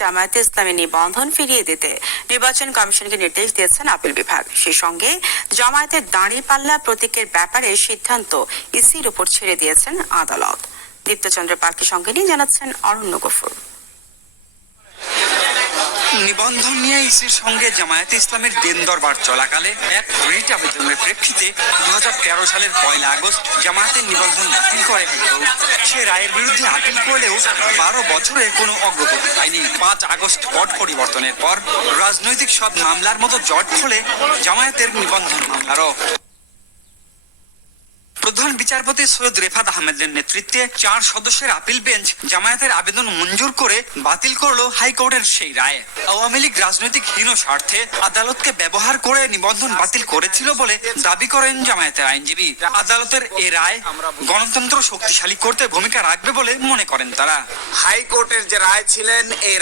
জামায়াতে ইসলামী নিবন্ধন ফিরিয়ে দিতে নির্বাচন কমিশনকে নির্দেশ দিয়েছেন আপিল বিভাগ। সেই সঙ্গে জামায়াতের দাঁড়িপাল্লা প্রতীকের ব্যাপারে সিদ্ধান্ত ইসির উপর ছেড়ে দিয়েছেন আদালত। দীপ্তচন্দ্র পার্কের সঙ্গে নিয়ে জানাচ্ছেন অরণ্য গফুর। নিবন্ধন নিয়ে ইসির সঙ্গে জামায়াতে ইসলামের দিন দরবার চলাকালে এক রিট আবেদনের প্রেক্ষিতে দু সালের পয়লা আগস্ট জামায়াতের নিবন্ধন বাতিল করে সে রায়ের বিরুদ্ধে আপিল করলেও বারো বছরে কোনো অগ্রগতি পায়নি। পাঁচ আগস্ট পট পরিবর্তনের পর রাজনৈতিক সব মামলার মতো জট খোলে জামায়াতের নিবন্ধন মামলারও। প্রধান বিচারপতি সৈয়দ রেফাত আহমেদের নেতৃত্বে চার সদস্যের আপিল বেঞ্চ জামায়াতের আবেদন মঞ্জুর করে বাতিল করল হাইকোর্টের সেই রায়। আওয়ামী লীগ রাজনৈতিক হীন স্বার্থে আদালতকে ব্যবহার করে নিবন্ধন বাতিল করেছিল বলে দাবি করেন জামায়াতের আইনজীবী। আদালতের এ রায় গণতন্ত্র শক্তিশালী করতে ভূমিকা রাখবে বলে মনে করেন তারা। হাইকোর্টের যে রায় ছিলেন এই